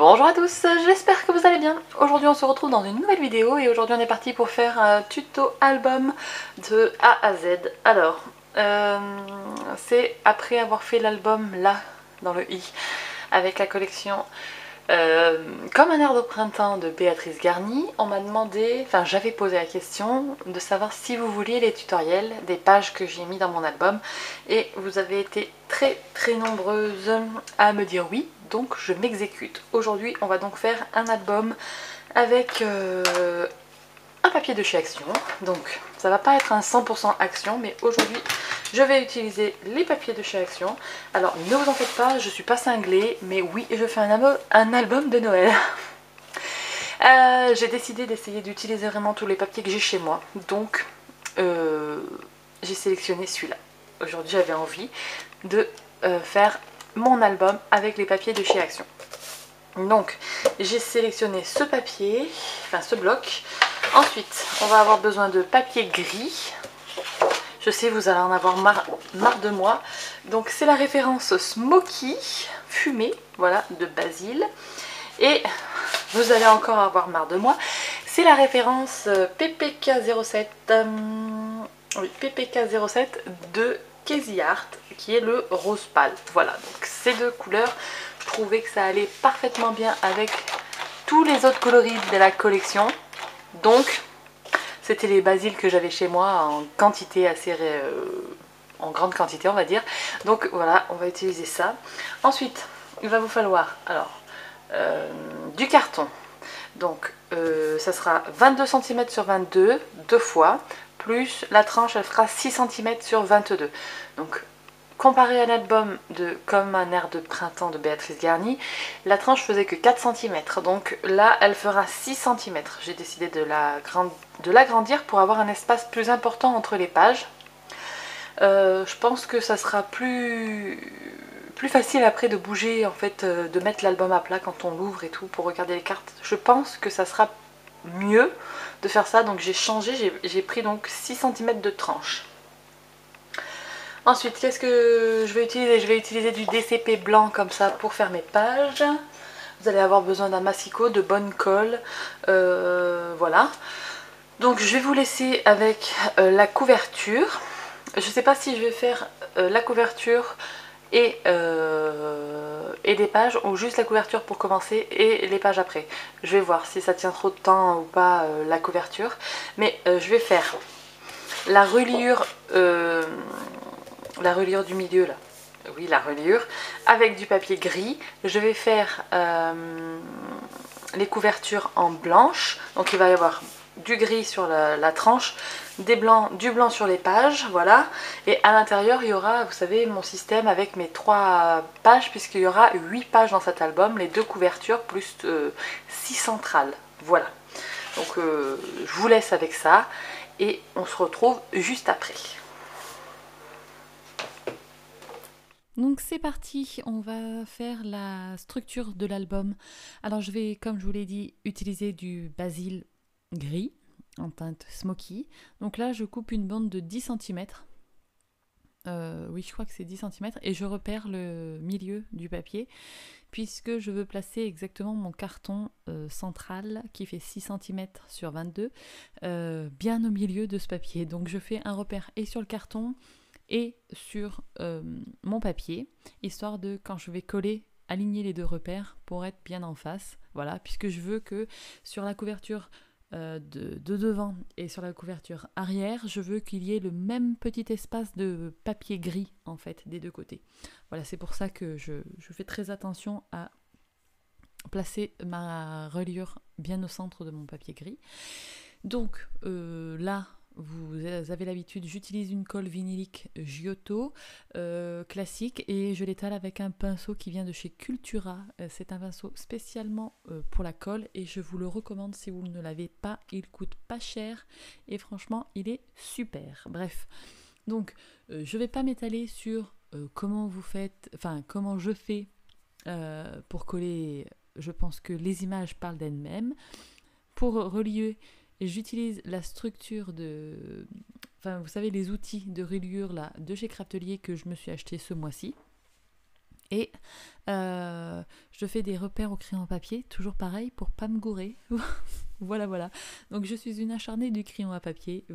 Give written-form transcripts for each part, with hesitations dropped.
Bonjour à tous, j'espère que vous allez bien. Aujourd'hui on se retrouve dans une nouvelle vidéo et aujourd'hui on est parti pour faire un tuto album de A à Z. Alors, c'est après avoir fait l'album là, dans le i, avec la collection Comme un air de printemps de Béatrice Garny, on m'a demandé, enfin j'avais posé la question de savoir si vous vouliez les tutoriels des pages que j'ai mis dans mon album et vous avez été très nombreuses à me dire oui, donc je m'exécute. Aujourd'hui on va donc faire un album avec un papier de chez Action, donc ça va pas être un 100% Action, mais aujourd'hui je vais utiliser les papiers de chez Action. Alors ne vous en faites pas, je suis pas cinglée, mais oui, je fais un album de Noël. J'ai décidé d'essayer d'utiliser vraiment tous les papiers que j'ai chez moi, donc j'ai sélectionné celui-là. Aujourd'hui j'avais envie de faire mon album avec les papiers de chez Action. Donc j'ai sélectionné ce papier, enfin ce bloc. Ensuite on va avoir besoin de papier gris. Je sais vous allez en avoir marre de moi. Donc c'est la référence Smoky fumée, voilà, de Basile. Et vous allez encore avoir marre de moi. C'est la référence PPK07, oui, PPK07 de Casey Art, qui est le rose pâle. Voilà, donc ces deux couleurs, je trouvais que ça allait parfaitement bien avec tous les autres coloris de la collection. Donc, c'était les basiles que j'avais chez moi en quantité assez... en grande quantité, on va dire. Donc voilà, on va utiliser ça. Ensuite, il va vous falloir, alors, du carton. Donc ça sera 22 cm sur 22, deux fois, plus la tranche elle fera 6 cm sur 22. Donc comparé à l'album de Comme un air de printemps de Béatrice Garny, la tranche faisait que 4 cm. Donc là elle fera 6 cm. J'ai décidé de l'agrandir pour avoir un espace plus important entre les pages. Je pense que ça sera plus facile après de bouger, en fait, de mettre l'album à plat quand on l'ouvre et tout pour regarder les cartes. Je pense que ça sera mieux de faire ça, donc j'ai changé, j'ai pris donc 6 cm de tranche. Ensuite, qu'est-ce que je vais utiliser? Je vais utiliser du DCP blanc comme ça pour faire mes pages. Vous allez avoir besoin d'un massicot, de bonne colle, voilà. Donc je vais vous laisser avec la couverture. Je ne sais pas si je vais faire la couverture et des pages ou juste la couverture pour commencer et les pages après. Je vais voir si ça tient trop de temps ou pas la couverture. Mais je vais faire la reliure du milieu là. Oui, la reliure avec du papier gris. Je vais faire les couvertures en blanche. Donc il va y avoir du gris sur la tranche, du blanc sur les pages, voilà. Et à l'intérieur, il y aura, vous savez, mon système avec mes 3 pages, puisqu'il y aura 8 pages dans cet album, les 2 couvertures plus 6 centrales, voilà. Donc je vous laisse avec ça et on se retrouve juste après. Donc c'est parti, on va faire la structure de l'album. Alors je vais, comme je vous l'ai dit, utiliser du basil gris en teinte smoky. Donc là je coupe une bande de 10 cm. Oui, je crois que c'est 10 cm. Et je repère le milieu du papier puisque je veux placer exactement mon carton central qui fait 6 cm sur 22 bien au milieu de ce papier. Donc je fais un repère et sur le carton et sur mon papier, histoire de, quand je vais coller, aligner les deux repères pour être bien en face. Voilà, puisque je veux que sur la couverture de devant et sur la couverture arrière, je veux qu'il y ait le même petit espace de papier gris, en fait, des deux côtés. Voilà, c'est pour ça que je fais très attention à placer ma reliure bien au centre de mon papier gris. Donc là, vous avez l'habitude, j'utilise une colle vinylique Giotto classique et je l'étale avec un pinceau qui vient de chez Cultura. C'est un pinceau spécialement pour la colle et je vous le recommande si vous ne l'avez pas. Il coûte pas cher et franchement, il est super. Bref, donc je vais pas m'étaler sur comment vous faites, enfin comment je fais pour coller. Je pense que les images parlent d'elles-mêmes. Pour relier, j'utilise la structure de... Enfin, vous savez, les outils de reliure là, de chez Craftelier que je me suis acheté ce mois-ci. Et je fais des repères au crayon à papier, toujours pareil, pour pas me gourer. Voilà. Donc je suis une acharnée du crayon à papier,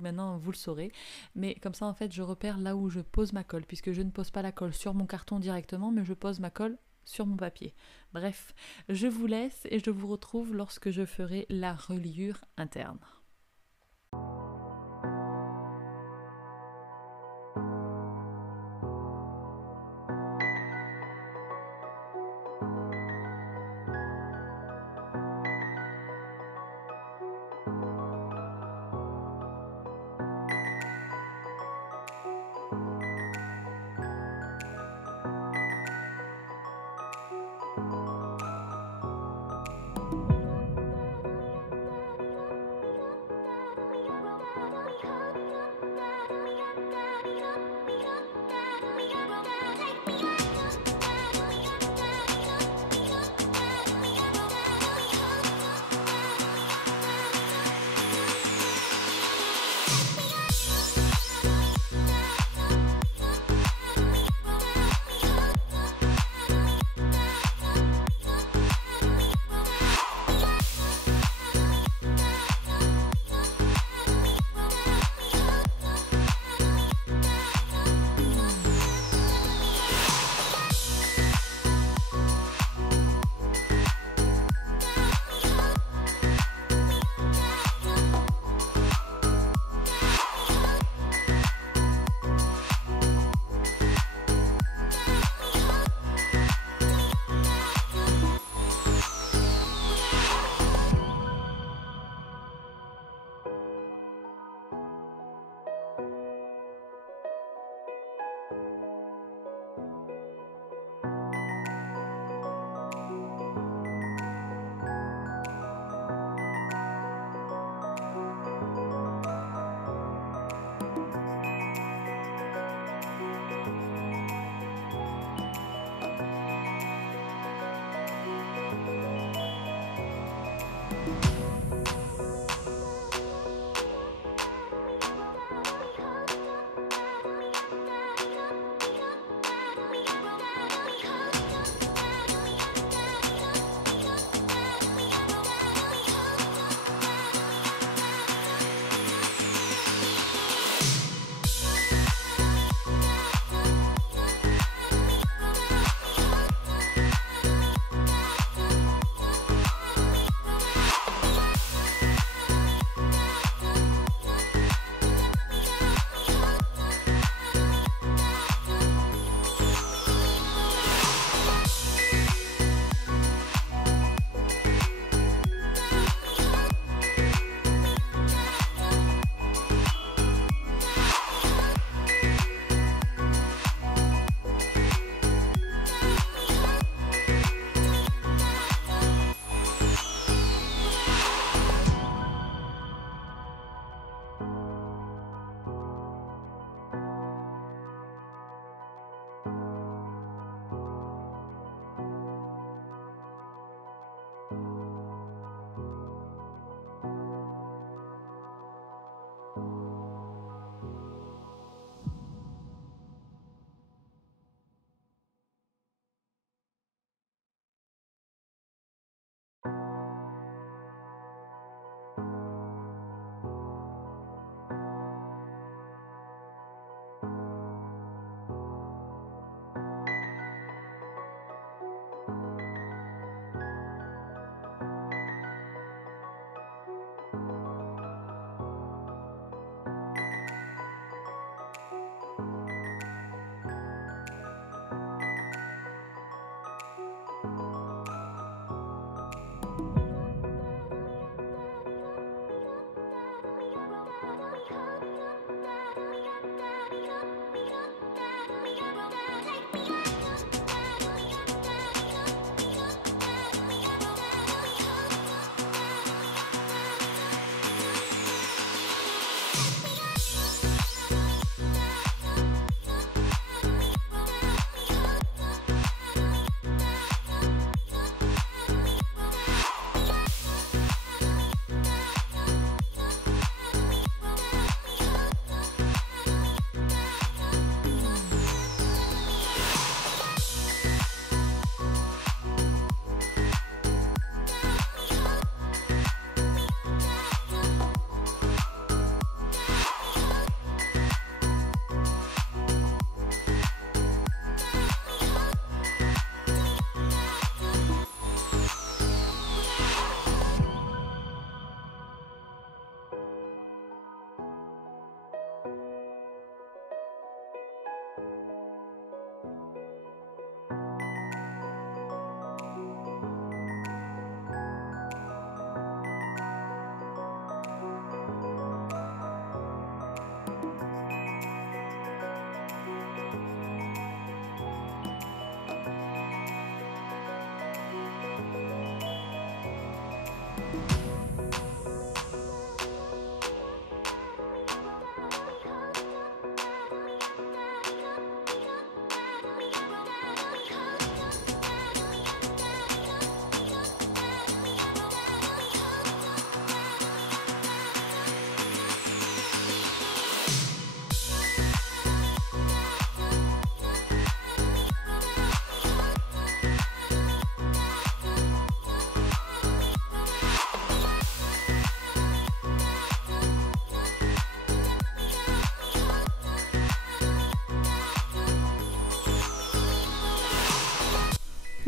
maintenant vous le saurez. Mais comme ça en fait je repère là où je pose ma colle, puisque je ne pose pas la colle sur mon carton directement, mais je pose ma colle sur mon papier. Bref, je vous laisse et je vous retrouve lorsque je ferai la reliure interne.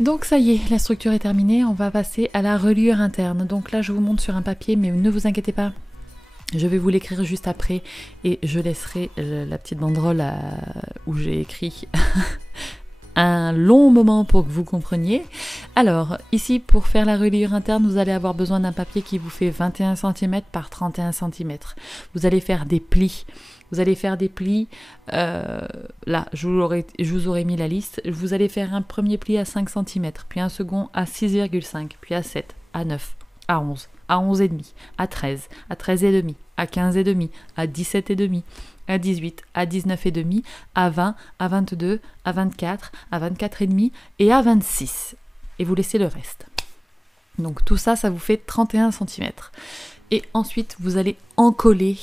Donc ça y est, la structure est terminée, on va passer à la reliure interne. Donc là je vous montre sur un papier, mais ne vous inquiétez pas, je vais vous l'écrire juste après et je laisserai la petite banderole où j'ai écrit un long moment pour que vous compreniez. Alors ici pour faire la reliure interne, vous allez avoir besoin d'un papier qui vous fait 21 cm par 31 cm. Vous allez faire des plis. Vous allez faire des plis, là je vous aurais mis la liste, vous allez faire un premier pli à 5 cm, puis un second à 6,5, puis à 7, à 9, à 11, à 11,5, à 13, à 13,5, à 15,5, à 17,5, à 18, à 19,5, à 20, à 22, à 24, à 24,5 et à 26. Et vous laissez le reste. Donc tout ça, ça vous fait 31 cm. Et ensuite, vous allez encoller.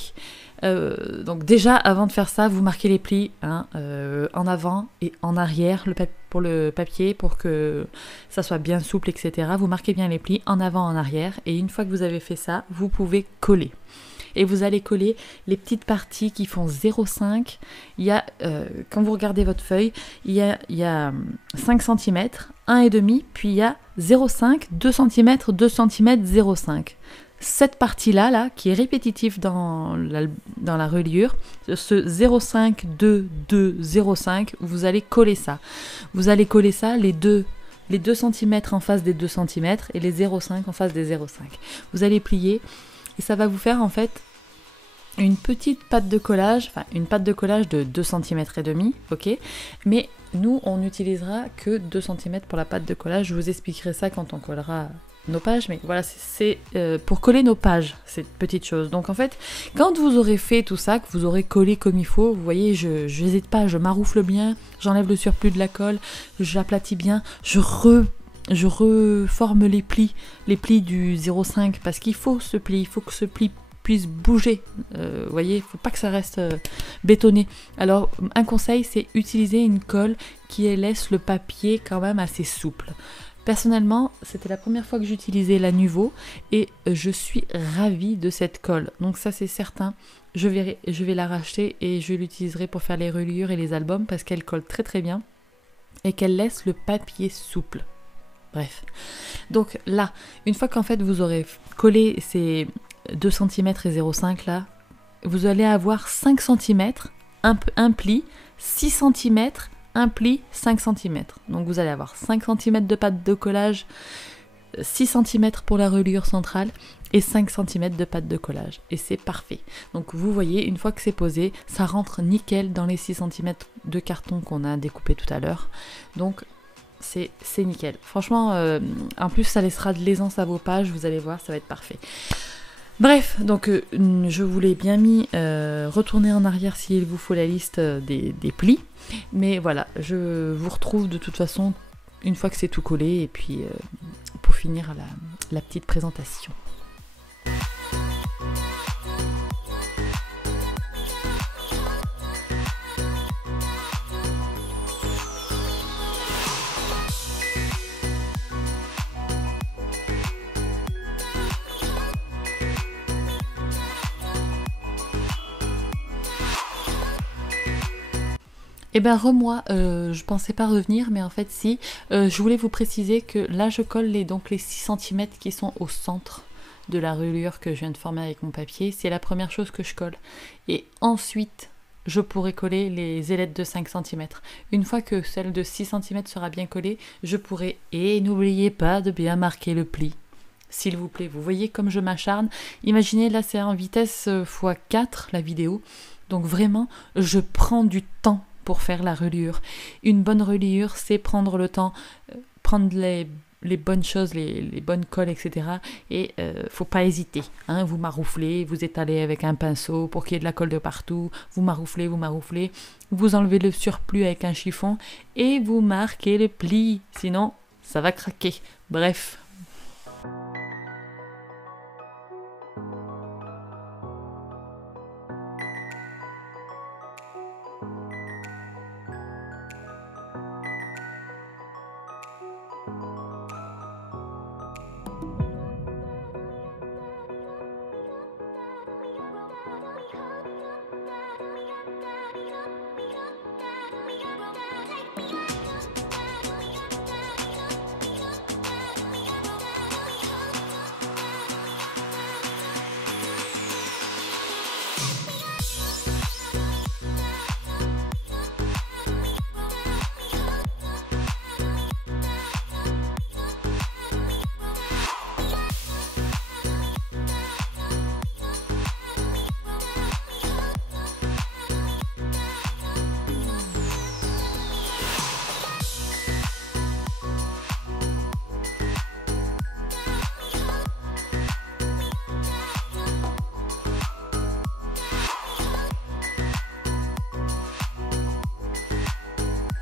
Donc déjà, avant de faire ça, vous marquez les plis en avant et en arrière pour le papier, pour que ça soit bien souple, etc. Vous marquez bien les plis en avant, en arrière. Et une fois que vous avez fait ça, vous pouvez coller. Et vous allez coller les petites parties qui font 0,5. Il y a, quand vous regardez votre feuille, il y a 5 cm, 1,5, puis il y a 0,5, 2 cm, 2 cm, 0,5. Cette partie-là, là, qui est répétitive dans la reliure, ce 0,5, 2, 2, 0,5, vous allez coller ça. Vous allez coller ça, les 2 cm en face des 2 cm et les 0,5 en face des 0,5. Vous allez plier et ça va vous faire en fait une petite pâte de collage, enfin une pâte de collage de 2 cm et demi, ok, mais nous on n'utilisera que 2 cm pour la pâte de collage. Je vous expliquerai ça quand on collera nos pages, mais voilà, c'est pour coller nos pages, cette petite chose. Donc en fait, quand vous aurez fait tout ça, que vous aurez collé comme il faut, vous voyez, je n'hésite pas, je maroufle bien, j'enlève le surplus de la colle, j'aplatis bien, je reforme les plis du 0,5 parce qu'il faut ce pli, il faut que ce pli puisse bouger, vous voyez, il ne faut pas que ça reste bétonné. Alors un conseil, c'est utiliser une colle qui laisse le papier quand même assez souple. Personnellement, c'était la première fois que j'utilisais la Nuvo et je suis ravie de cette colle. Donc ça c'est certain, je vais la racheter et je l'utiliserai pour faire les reliures et les albums parce qu'elle colle très très bien et qu'elle laisse le papier souple. Bref. Donc là, une fois qu'en fait vous aurez collé ces 2 cm et 0,5 là, vous allez avoir 5 cm, un pli, 6 cm, un pli, 5 cm. Donc vous allez avoir 5 cm de pâte de collage, 6 cm pour la reliure centrale et 5 cm de pâte de collage. Et c'est parfait. Donc vous voyez, une fois que c'est posé, ça rentre nickel dans les 6 cm de carton qu'on a découpé tout à l'heure. Donc c'est nickel. Franchement, en plus ça laissera de l'aisance à vos pages, vous allez voir, ça va être parfait. Bref, donc je vous l'ai bien mis, retournez en arrière s'il vous faut la liste des plis. Mais voilà, je vous retrouve de toute façon une fois que c'est tout collé et puis pour finir la petite présentation. Eh ben remoi, je pensais pas revenir, mais en fait si, je voulais vous préciser que là je colle les 6 cm qui sont au centre de la reliure que je viens de former avec mon papier, c'est la première chose que je colle. Et ensuite, je pourrai coller les ailettes de 5 cm. Une fois que celle de 6 cm sera bien collée, je pourrai, et n'oubliez pas de bien marquer le pli. S'il vous plaît, vous voyez comme je m'acharne. Imaginez, là c'est en vitesse x4 la vidéo, donc vraiment je prends du temps pour faire la reliure. Une bonne reliure, c'est prendre le temps, prendre les bonnes choses, les bonnes colles, etc. Et faut pas hésiter. Hein, vous marouflez, vous étalez avec un pinceau pour qu'il y ait de la colle de partout. Vous marouflez, vous enlevez le surplus avec un chiffon et vous marquez le pli. Sinon, ça va craquer. Bref.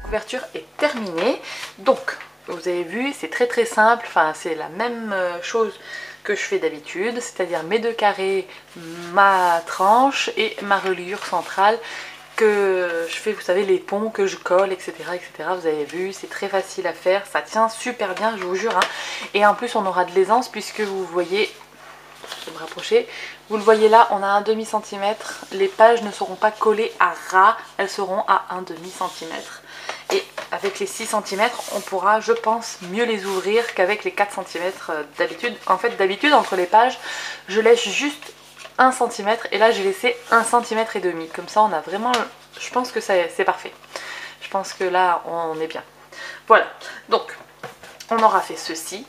L'ouverture est terminée, donc vous avez vu c'est très simple, enfin c'est la même chose que je fais d'habitude, c'est-à-dire mes 2 carrés, ma tranche et ma reliure centrale que je fais, vous savez, les ponts que je colle, etc. etc. Vous avez vu, c'est très facile à faire, ça tient super bien, je vous jure, hein. Et en plus on aura de l'aisance puisque vous voyez, je vais me rapprocher, vous le voyez là, on a un demi centimètre, les pages ne seront pas collées à ras, elles seront à un demi centimètre. Et avec les 6 cm, on pourra, je pense, mieux les ouvrir qu'avec les 4 cm d'habitude. En fait, d'habitude, entre les pages, je laisse juste 1 cm et là, j'ai laissé 1,5 cm. Comme ça, on a vraiment... Je pense que c'est parfait. Je pense que là, on est bien. Voilà. Donc, on aura fait ceci.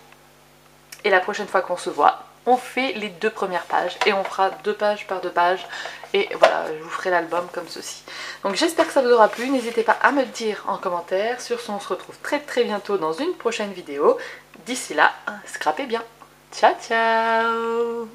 Et la prochaine fois qu'on se voit, on fait les 2 premières pages et on fera 2 pages par 2 pages et voilà, je vous ferai l'album comme ceci. Donc j'espère que ça vous aura plu, n'hésitez pas à me le dire en commentaire. Sur ce, on se retrouve très bientôt dans une prochaine vidéo. D'ici là, scrapez bien. Ciao ciao.